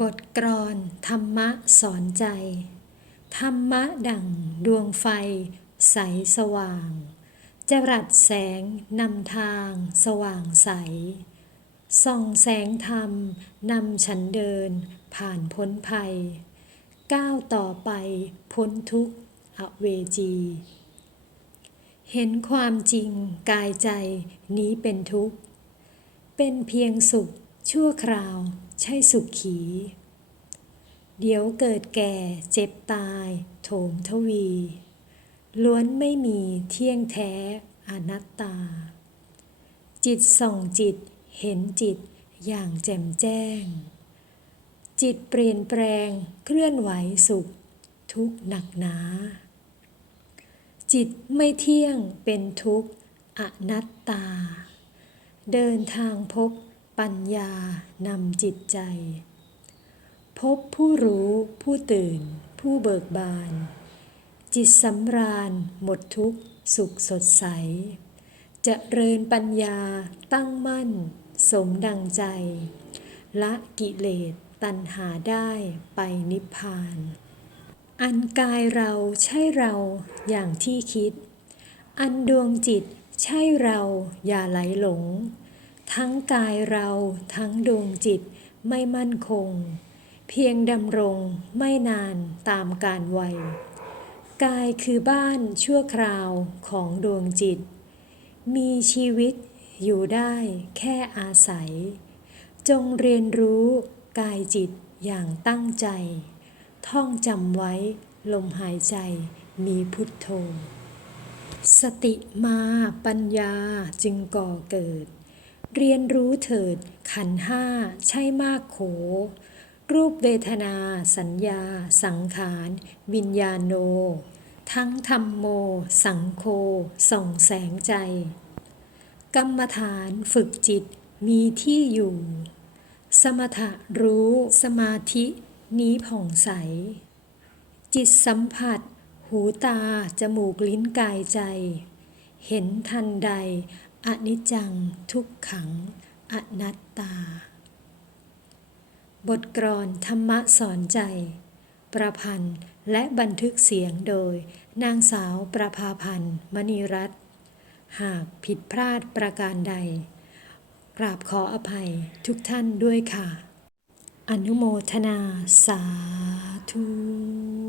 บทกลอนธรรมะสอนใจ ธรรมะดั่งดวงไฟ ใสสว่าง จรัสแสงนำทางสว่างใส ส่องแสงธรรมนำฉันเดินผ่านพ้นภัย ก้าวต่อไปพ้นทุกข์อเวจี เห็นความจริงกายใจนี้เป็นทุกข์ เป็นเพียงสุขชั่วคราว ใช่สุขขี เดี๋ยวเกิดแก่เจ็บตาย โถมทวี ล้วนไม่มีเที่ยงแท้อนัตตา จิตส่องจิตเห็นจิตอย่างแจ่มแจ้ง จิตเปลี่ยนแปลงเคลื่อนไหวสุข ทุกข์หนักหนา จิตไม่เที่ยงเป็นทุกข์อนัตตา เดินทางพบ ปัญญานำจิตใจ พบผู้รู้ผู้ตื่น ผู้เบิกบาน จิตสำราญ หมดทุกข์สุขสดใสจะเริญปัญญาตั้งมั่น สมดังใจ ละกิเลสตัณหาได้ไปนิพพาน อันกายเราใช่เราอย่างที่คิด อันดวงจิตใช่เราอย่าไหลหลง ทั้งกายเราทั้งดวงจิตไม่มั่นคง เพียงดำรงไม่นานตามการวัย กายคือบ้านชั่วคราวของดวงจิต มีชีวิตอยู่ได้แค่อาศัย จงเรียนรู้กายจิตอย่างตั้งใจ ท่องจำไว้ลมหายใจมีพุทโธ สติมาปัญญาจึงก่อเกิด เรียนรู้เถิด ขันห้าใช่มากโข รูปเวทนา สัญญา สังขาร วิญญาโน ทั้งธรรมโม สังโฆส่องแสงใจ กรรมฐานฝึกจิตมีที่อยู่ สมถะรู้สมาธินี้ผ่องใส จิตสัมผัส หูตา จมูกลิ้นกายใจ เห็นทันใด อนิจจัง ทุกขัง อนัตตา บทกลอนธรรมะสอนใจ ประพันธ์และบันทึกเสียงโดย นางสาวประภาพันธ์มณีรัตน์หากผิดพลาดประการใด กราบขออภัยทุกท่านด้วยค่ะ อนุโมทนาสาธุ